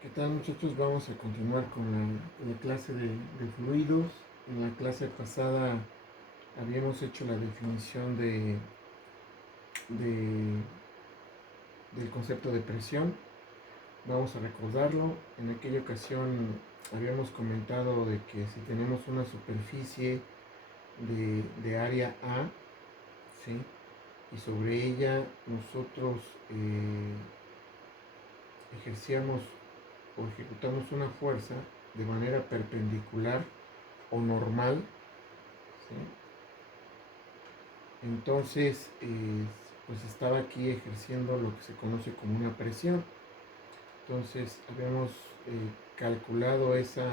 ¿Qué tal, muchachos? Vamos a continuar con la clase de fluidos. En la clase pasada habíamos hecho la definición de- del concepto de presión. Vamos a recordarlo. En aquella ocasión habíamos comentado de que si tenemos una superficie de área A, ¿sí? Y sobre ella nosotros ejercíamos o ejecutamos una fuerza de manera perpendicular o normal, ¿sí? Entonces, pues estaba aquí ejerciendo lo que se conoce como una presión. Entonces, habíamos calculado esa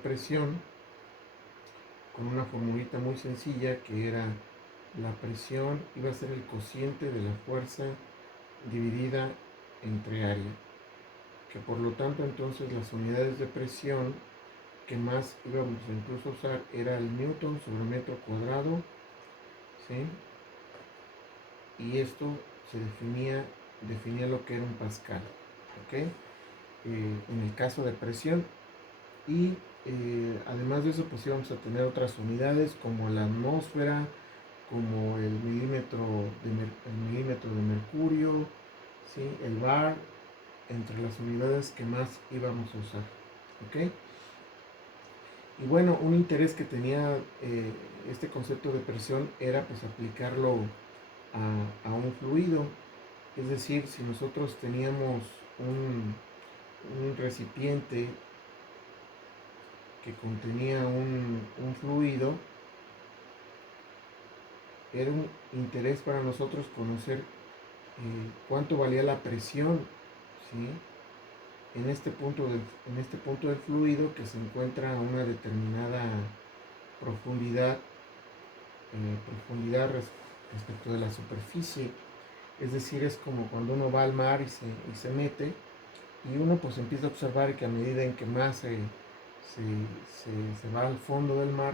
presión con una formulita muy sencilla que era la presión iba a ser el cociente de la fuerza dividida entre área, que por lo tanto entonces las unidades de presión que más íbamos a incluso usar era el newton sobre metro cuadrado, ¿sí? Y esto se definía lo que era un pascal, ¿ok? En el caso de presión. Y además de eso, pues íbamos a tener otras unidades como la atmósfera, como el milímetro de mercurio, ¿sí? El bar, entre las unidades que más íbamos a usar, ¿ok? Y bueno, un interés que tenía este concepto de presión era pues aplicarlo a un fluido. Es decir, si nosotros teníamos un recipiente que contenía un fluido, era un interés para nosotros conocer cuánto valía la presión, ¿sí? En este punto del fluido que se encuentra a una determinada profundidad, respecto de la superficie. Es decir, es como cuando uno va al mar y se mete y uno pues empieza a observar que a medida en que más se va al fondo del mar,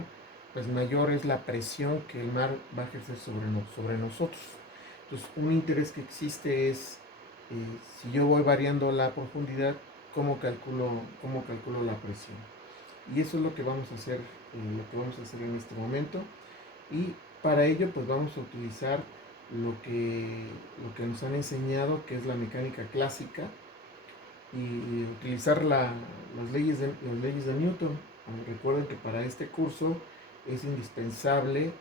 pues mayor es la presión que el mar va a ejercer sobre nosotros. Entonces, un interés que existe es, si yo voy variando la profundidad, cómo calculo la presión. Y eso es lo que vamos a hacer, en este momento. Y para ello, pues vamos a utilizar lo que nos han enseñado, que es la mecánica clásica, y utilizar las leyes de Newton. Recuerden que para este curso es indispensable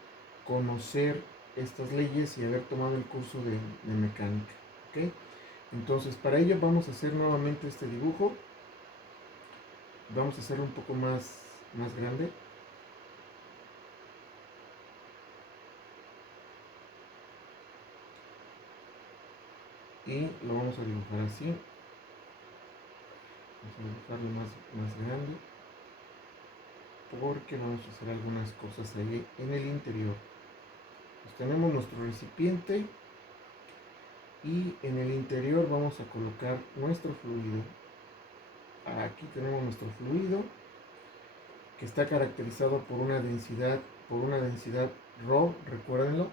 conocer estas leyes y haber tomado el curso de mecánica, ¿ok? Entonces, para ello vamos a hacer nuevamente este dibujo. Vamos a hacerlo un poco más grande. Y lo vamos a dibujar así. Vamos a dibujarlo más grande, porque vamos a hacer algunas cosas ahí en el interior. Pues tenemos nuestro recipiente y en el interior vamos a colocar nuestro fluido. Aquí tenemos nuestro fluido, que está caracterizado por una densidad ρ, recuérdenlo,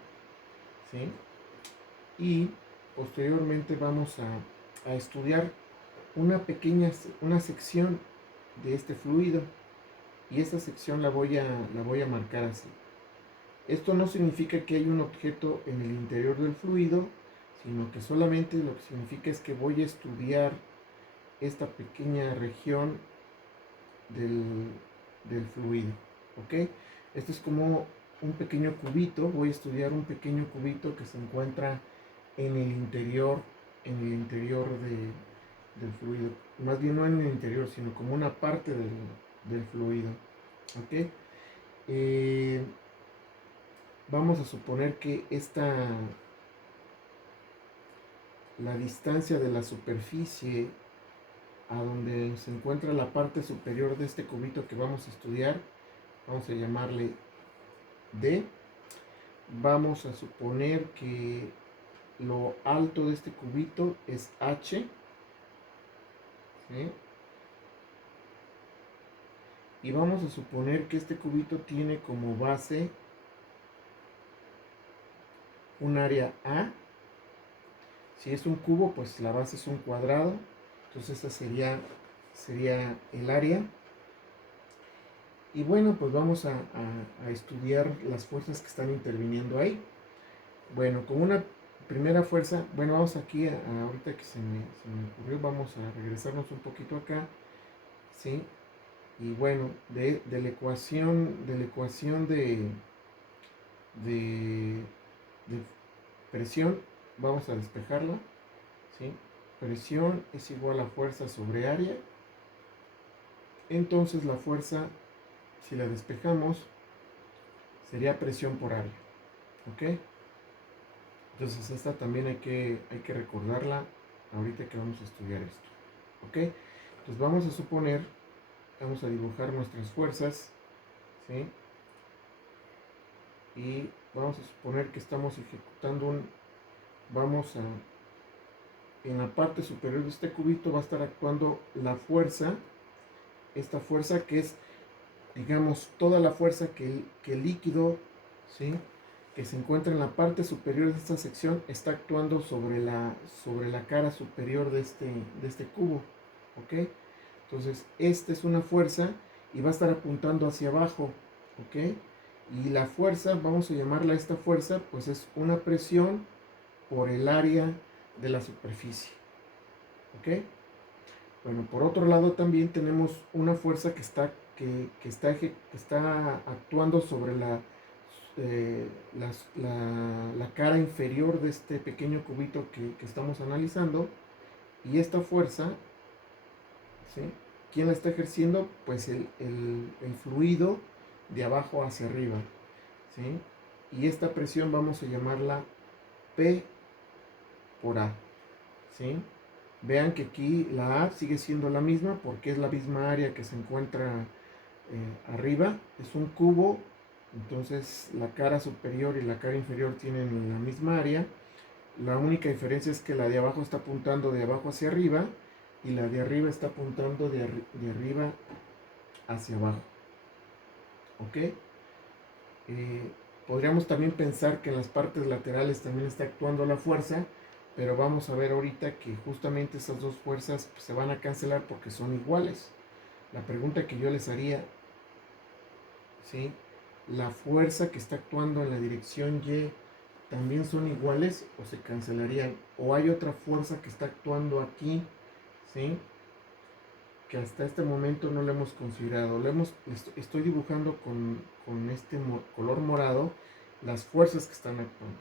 ¿sí? Y posteriormente vamos a estudiar una sección de este fluido, y esta sección la voy a marcar así. Esto no significa que hay un objeto en el interior del fluido, sino que solamente lo que significa es que voy a estudiar esta pequeña región del, del fluido, ¿ok? Esto es como un pequeño cubito. Voy a estudiar un pequeño cubito que se encuentra en el interior del fluido. Más bien no en el interior, sino como una parte del fluido, ¿ok? Vamos a suponer que la distancia de la superficie a donde se encuentra la parte superior de este cubito que vamos a estudiar, vamos a llamarle D. Vamos a suponer que lo alto de este cubito es H, ¿sí? Y vamos a suponer que este cubito tiene como base un área A. Si es un cubo, pues la base es un cuadrado. Entonces esta sería sería el área. Y bueno, pues vamos a estudiar las fuerzas que están interviniendo ahí. Bueno, con una primera fuerza, bueno, vamos aquí, ahorita que se me ocurrió, vamos a regresarnos un poquito acá, ¿sí? Y bueno, de la ecuación de, de presión, vamos a despejarla, ¿sí? Presión es igual a fuerza sobre área. Entonces la fuerza, si la despejamos, sería presión por área, ¿ok? Entonces esta también hay que recordarla ahorita que vamos a estudiar esto, ¿ok? Entonces vamos a suponer, vamos a dibujar nuestras fuerzas, ¿sí? Y vamos a suponer que estamos ejecutando en la parte superior de este cubito va a estar actuando la fuerza, esta fuerza que es, digamos, toda la fuerza que el líquido, ¿sí?, que se encuentra en la parte superior de esta sección está actuando sobre la cara superior de este cubo, ¿ok? Entonces, esta es una fuerza y va a estar apuntando hacia abajo, ¿ok? Y la fuerza, vamos a llamarla esta fuerza, pues es una presión por el área de la superficie, ¿ok? Bueno, por otro lado también tenemos una fuerza que está actuando sobre la cara inferior de este pequeño cubito que estamos analizando. Y esta fuerza, ¿sí?, ¿quién la está ejerciendo? Pues el fluido de abajo hacia arriba, ¿sí? Y esta presión vamos a llamarla P por A, ¿sí? Vean que aquí la A sigue siendo la misma porque es la misma área que se encuentra arriba. Es un cubo, entonces la cara superior y la cara inferior tienen la misma área. La única diferencia es que la de abajo está apuntando de abajo hacia arriba y la de arriba está apuntando de arriba hacia abajo, ¿ok? Podríamos también pensar que en las partes laterales también está actuando la fuerza, pero vamos a ver ahorita que justamente esas dos fuerzas pues, se van a cancelar porque son iguales. La pregunta que yo les haría, ¿sí?, ¿la fuerza que está actuando en la dirección Y también son iguales o se cancelarían? ¿O hay otra fuerza que está actuando aquí, ¿sí?, que hasta este momento no lo hemos considerado? Estoy dibujando con este color morado las fuerzas que están actuando.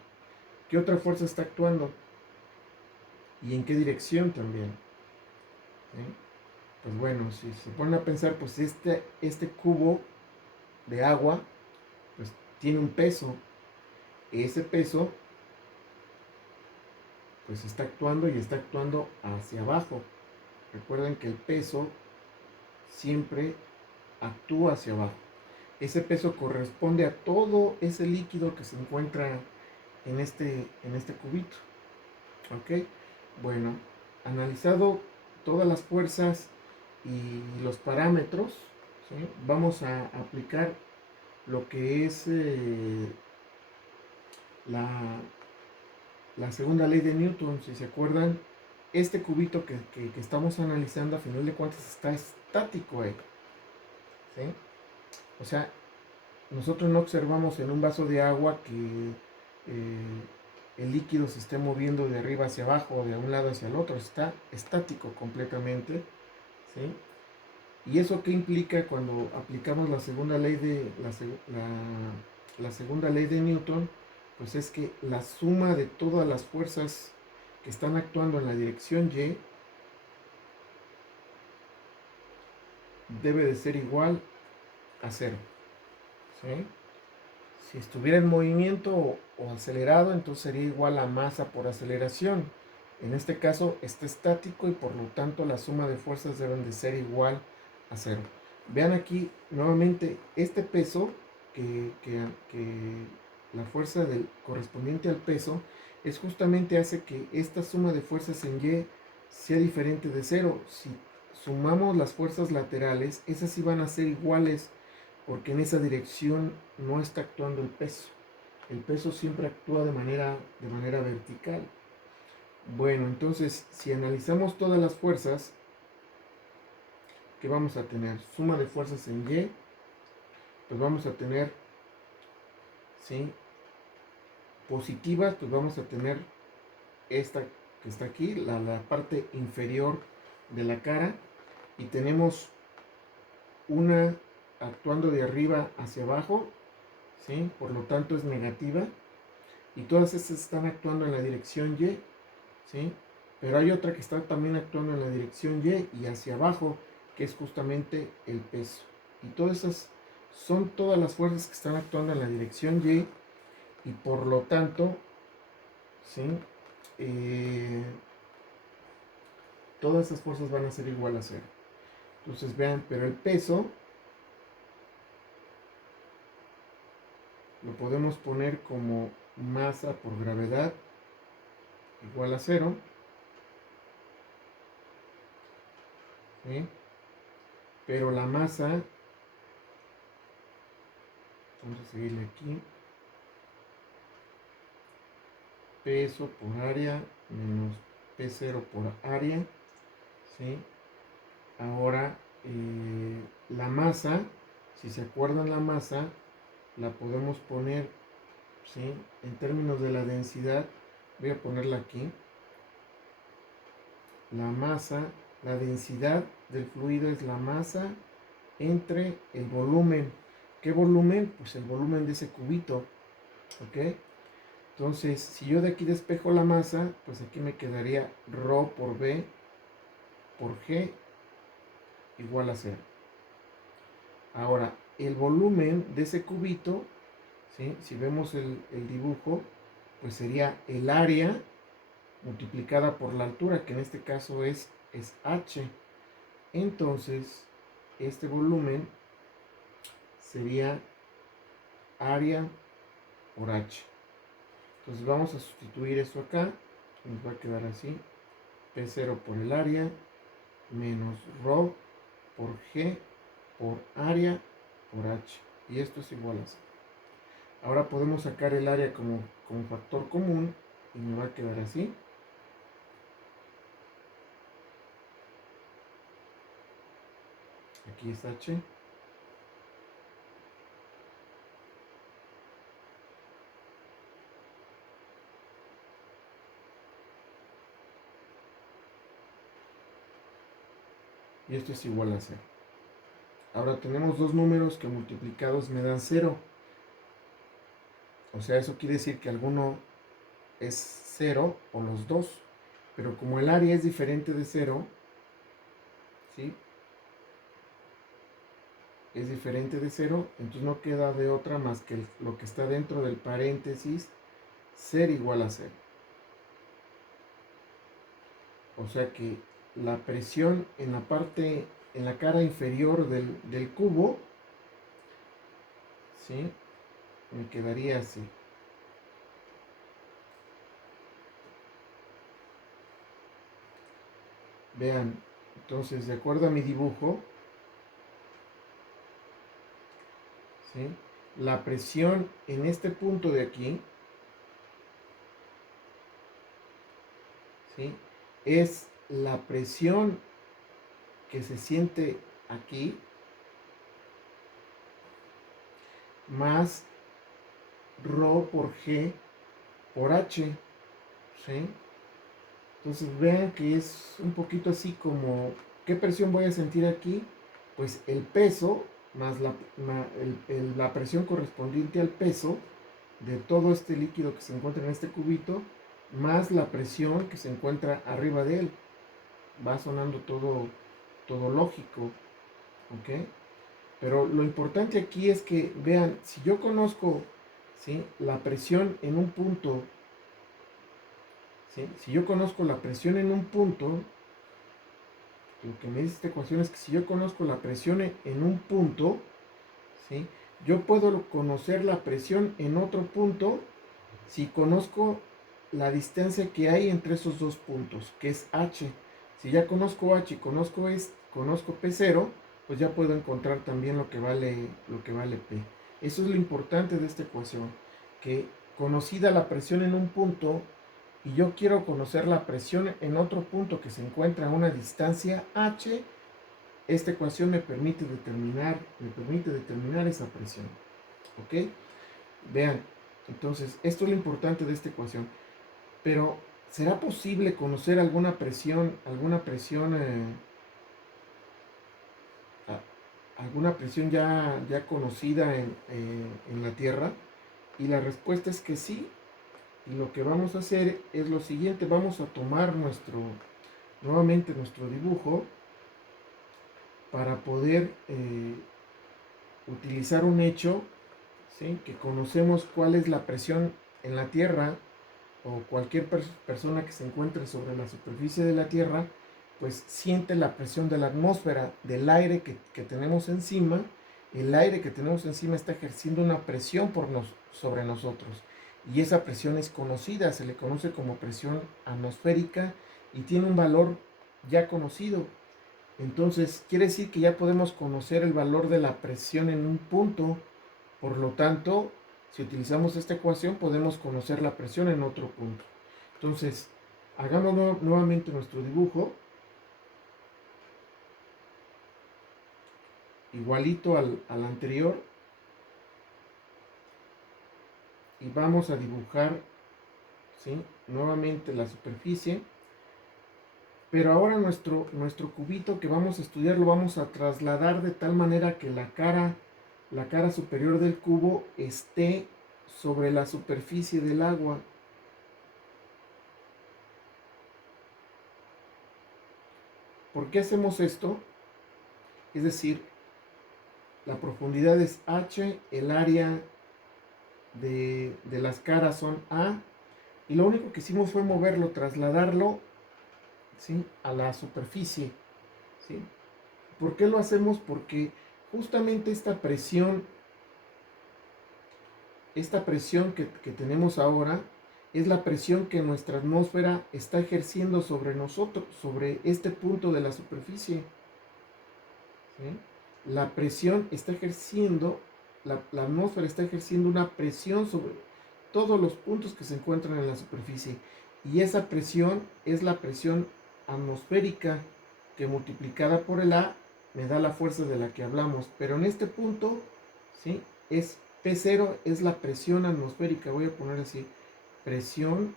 ¿Qué otra fuerza está actuando? ¿Y en qué dirección también? ¿Sí? Pues bueno, si se ponen a pensar, pues este cubo de agua, pues tiene un peso. Ese peso, pues está actuando y está actuando hacia abajo. Recuerden que el peso siempre actúa hacia abajo. Ese peso corresponde a todo ese líquido que se encuentra en este cubito, ¿ok? Bueno, analizado todas las fuerzas y los parámetros, ¿sí?, vamos a aplicar lo que es la segunda ley de Newton. Si se acuerdan, este cubito que estamos analizando a final de cuentas está estático ahí, ¿sí? O sea, nosotros no observamos en un vaso de agua que el líquido se esté moviendo de arriba hacia abajo o de un lado hacia el otro, está estático completamente, ¿sí? ¿Y eso qué implica cuando aplicamos la segunda ley la segunda ley de Newton? Pues es que la suma de todas las fuerzas que están actuando en la dirección Y debe de ser igual a cero, ¿sí? Si estuviera en movimiento o acelerado, entonces sería igual a masa por aceleración. En este caso está estático y por lo tanto la suma de fuerzas deben de ser igual a cero. Vean aquí nuevamente este peso, que la fuerza correspondiente al peso es justamente hace que esta suma de fuerzas en Y sea diferente de cero. Si sumamos las fuerzas laterales, esas sí van a ser iguales porque en esa dirección no está actuando el peso. El peso siempre actúa de manera vertical. Bueno, entonces, si analizamos todas las fuerzas, ¿qué vamos a tener? Suma de fuerzas en Y, pues vamos a tener, ¿sí? Positivas, pues vamos a tener esta que está aquí, la parte inferior de la cara, y tenemos una actuando de arriba hacia abajo, ¿sí? Por lo tanto es negativa, y todas estas están actuando en la dirección Y, ¿sí? Pero hay otra que está también actuando en la dirección Y y hacia abajo, que es justamente el peso. Y todas esas son todas las fuerzas que están actuando en la dirección Y, y por lo tanto, ¿sí? Eh, todas esas fuerzas van a ser igual a cero. Entonces vean, pero el peso lo podemos poner como masa por gravedad igual a cero, ¿sí? Pero la masa, vamos a seguirle aquí, peso por área menos P0 por área, ¿sí? Ahora, la masa, si se acuerdan la masa, la podemos poner, ¿sí? En términos de la densidad, voy a ponerla aquí. La masa, la densidad del fluido es la masa entre el volumen. ¿Qué volumen? Pues el volumen de ese cubito, ¿ok? Entonces, si yo de aquí despejo la masa, pues aquí me quedaría ρ por B por G igual a 0. Ahora, el volumen de ese cubito, ¿sí? Si vemos el dibujo, pues sería el área multiplicada por la altura, que en este caso es H. Entonces, este volumen sería área por H. Entonces vamos a sustituir eso acá. Nos va a quedar así. P0 por el área menos ρ por G por área por H. Y esto es igual a 0. Ahora podemos sacar el área como factor común y me va a quedar así. Aquí es H. Y esto es igual a 0. Ahora tenemos dos números que multiplicados me dan 0. O sea, eso quiere decir que alguno es 0 o los dos. Pero como el área es diferente de 0, ¿sí? Es diferente de 0, entonces no queda de otra más que lo que está dentro del paréntesis ser igual a 0. O sea que la presión en la parte, en la cara inferior del cubo, ¿sí? Me quedaría así. Vean, entonces de acuerdo a mi dibujo, ¿sí? La presión en este punto de aquí, ¿sí? Es la presión que se siente aquí más ρ por G por H, ¿sí? Entonces vean que es un poquito así como, ¿qué presión voy a sentir aquí? Pues el peso más la presión correspondiente al peso de todo este líquido que se encuentra en este cubito, más la presión que se encuentra arriba de él. Va sonando todo lógico, ¿ok? Pero lo importante aquí es que vean, si yo conozco, ¿sí? La presión en un punto, ¿sí? Si yo conozco la presión en un punto, lo que me dice esta ecuación es que si yo conozco la presión en un punto, ¿sí? Yo puedo conocer la presión en otro punto si conozco la distancia que hay entre esos dos puntos, que es H. Si ya conozco H y conozco P0, pues ya puedo encontrar también lo que vale P. Eso es lo importante de esta ecuación, que conocida la presión en un punto y yo quiero conocer la presión en otro punto que se encuentra a una distancia H, esta ecuación me permite determinar esa presión. ¿Ok? Vean, entonces, esto es lo importante de esta ecuación. Pero, ¿será posible conocer alguna presión, ya conocida en la Tierra? Y la respuesta es que sí. Y lo que vamos a hacer es lo siguiente: vamos a tomar nuevamente nuestro dibujo para poder utilizar un hecho, ¿sí? Que conocemos cuál es la presión en la Tierra, o cualquier persona que se encuentre sobre la superficie de la Tierra, pues siente la presión de la atmósfera, del aire que tenemos encima. El aire que tenemos encima está ejerciendo una presión sobre nosotros. Y esa presión es conocida, se le conoce como presión atmosférica y tiene un valor ya conocido. Entonces, quiere decir que ya podemos conocer el valor de la presión en un punto. Por lo tanto, si utilizamos esta ecuación, podemos conocer la presión en otro punto. Entonces, hagamos nuevamente nuestro dibujo, igualito al anterior, y vamos a dibujar, ¿sí?, nuevamente la superficie. Pero ahora nuestro cubito que vamos a estudiar lo vamos a trasladar de tal manera que la cara superior del cubo esté sobre la superficie del agua. ¿Por qué hacemos esto? Es decir, la profundidad es H, el área de las caras son A, y lo único que hicimos fue moverlo, trasladarlo, ¿sí?, a la superficie, ¿sí? ¿Por qué lo hacemos? Porque justamente esta presión que tenemos ahora es la presión que nuestra atmósfera está ejerciendo sobre nosotros, sobre este punto de la superficie, ¿sí? La presión está ejerciendo, la atmósfera está ejerciendo una presión sobre todos los puntos que se encuentran en la superficie. Y esa presión es la presión atmosférica, que multiplicada por el A me da la fuerza de la que hablamos. Pero en este punto, ¿sí?, es P0, es la presión atmosférica. Voy a poner así: presión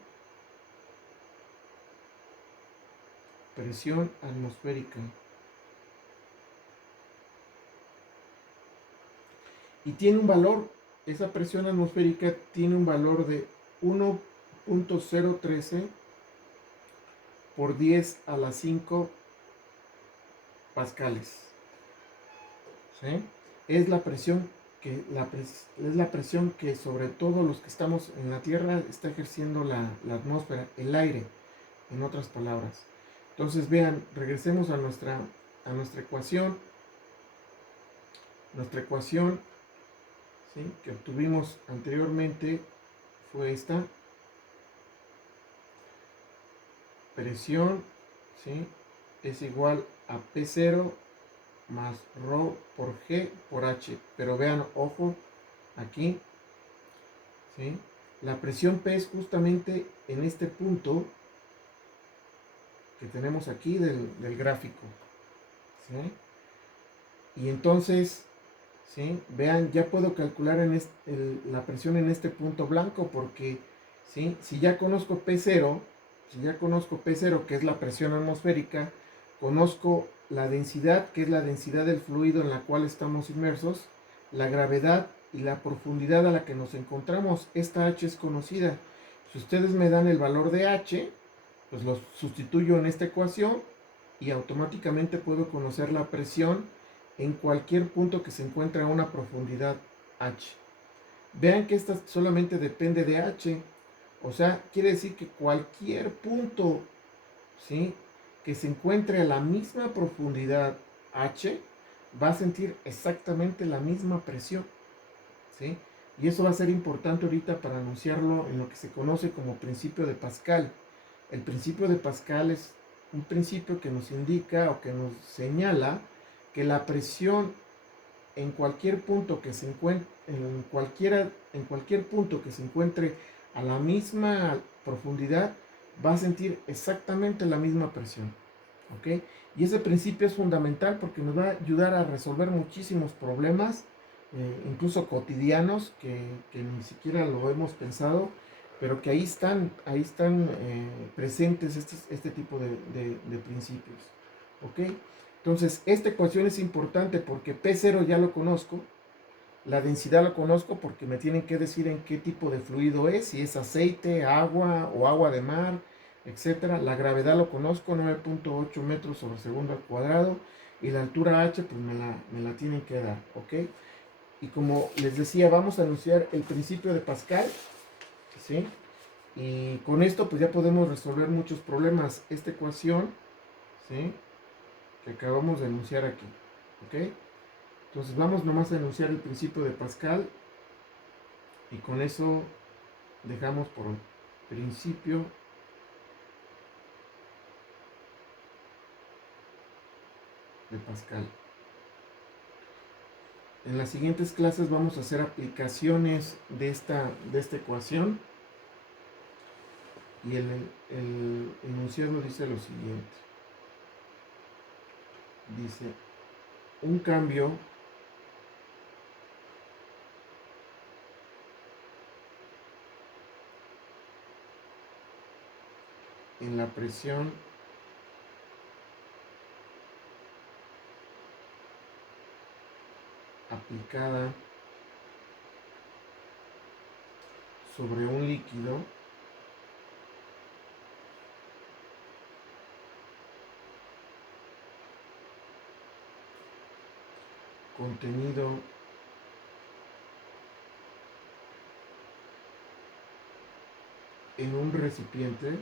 atmosférica. Y tiene un valor, esa presión atmosférica tiene un valor de 1.013 por 10 a la 5 pascales. ¿Sí? Es la presión que sobre todo los que estamos en la Tierra está ejerciendo la atmósfera, el aire, en otras palabras. Entonces, vean, regresemos a nuestra ecuación. Nuestra ecuación, ¿sí?, que obtuvimos anteriormente fue esta: presión, ¿sí?, es igual a P0 más ρ por G por H. Pero vean, ojo, aquí, ¿sí?, la presión P es justamente en este punto que tenemos aquí del gráfico, ¿sí? Y entonces, ¿sí?, vean, ya puedo calcular la presión en este punto blanco, porque, ¿sí?, si ya conozco P0, que es la presión atmosférica, conozco la densidad, que es la densidad del fluido en la cual estamos inmersos, la gravedad y la profundidad a la que nos encontramos. Esta H es conocida. Si ustedes me dan el valor de H, pues lo sustituyo en esta ecuación y automáticamente puedo conocer la presión en cualquier punto que se encuentre a una profundidad H. Vean que esta solamente depende de H. O sea, quiere decir que cualquier punto, ¿sí?, que se encuentre a la misma profundidad H va a sentir exactamente la misma presión, ¿sí? Y eso va a ser importante ahorita para anunciarlo en lo que se conoce como principio de Pascal. El principio de Pascal es un principio que nos indica o que nos señala que la presión en cualquier punto que se encuentre, en cualquier punto que se encuentre a la misma profundidad, va a sentir exactamente la misma presión. ¿ok? Y ese principio es fundamental porque nos va a ayudar a resolver muchísimos problemas, incluso cotidianos, que ni siquiera lo hemos pensado, pero que ahí están presentes este tipo de principios, ¿ok? Entonces, esta ecuación es importante porque P0 ya lo conozco, la densidad la conozco porque me tienen que decir en qué tipo de fluido es, si es aceite, agua o agua de mar, etcétera. La gravedad lo conozco, 9.8 metros sobre segundo al cuadrado. Y la altura h, pues me la tienen que dar, ¿ok? Y como les decía, vamos a anunciar el principio de Pascal, ¿sí? Y con esto, pues ya podemos resolver muchos problemas. Esta ecuación, ¿sí? Que acabamos de anunciar aquí, ¿ok? Entonces vamos nomás a enunciar el principio de Pascal y con eso dejamos por hoy. Principio de Pascal. En las siguientes clases vamos a hacer aplicaciones de esta ecuación y el enunciado dice lo siguiente. Dice, un cambio en la presión aplicada sobre un líquido contenido en un recipiente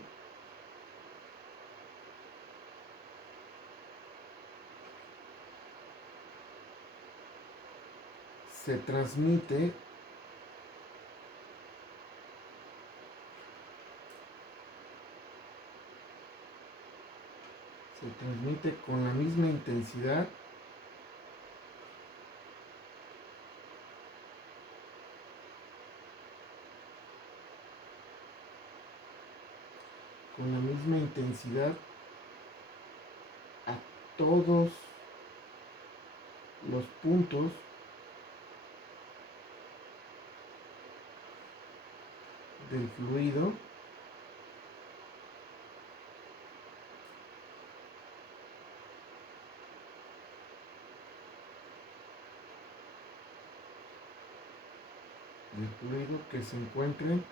se transmite con la misma intensidad a todos los puntos del fluido que se encuentren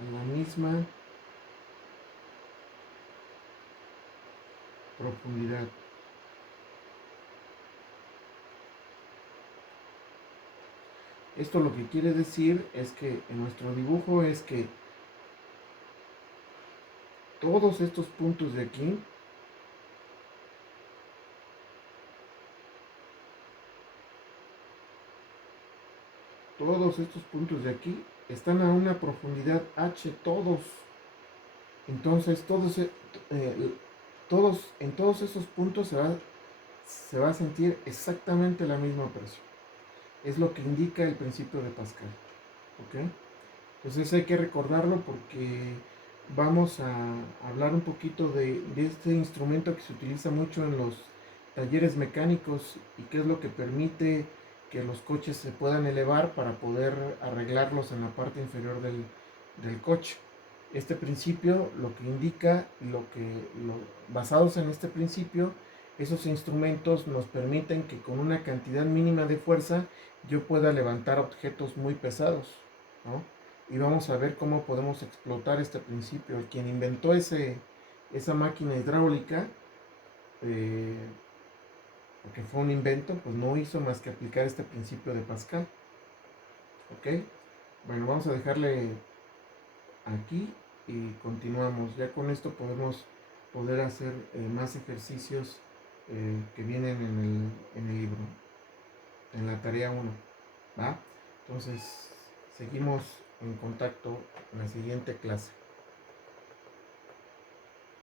a la misma profundidad. Esto lo que quiere decir es que en nuestro dibujo es que todos estos puntos de aquí están a una profundidad h todos. Entonces en todos esos puntos se va a sentir exactamente la misma presión. Es lo que indica el principio de Pascal. ¿Ok? Entonces hay que recordarlo porque vamos a hablar un poquito de este instrumento que se utiliza mucho en los talleres mecánicos y qué es lo que permite que los coches se puedan elevar para poder arreglarlos en la parte inferior del coche. Este principio lo que indica, basados en este principio, esos instrumentos nos permiten que con una cantidad mínima de fuerza yo pueda levantar objetos muy pesados, ¿no? Y vamos a ver cómo podemos explotar este principio. El quien inventó esa máquina hidráulica, porque fue un invento, pues no hizo más que aplicar este principio de Pascal. ¿Ok? Bueno, vamos a dejarle aquí y continuamos. Ya con esto podemos poder hacer más ejercicios que vienen en el libro, en la tarea 1. ¿Va? Entonces, seguimos en contacto en la siguiente clase.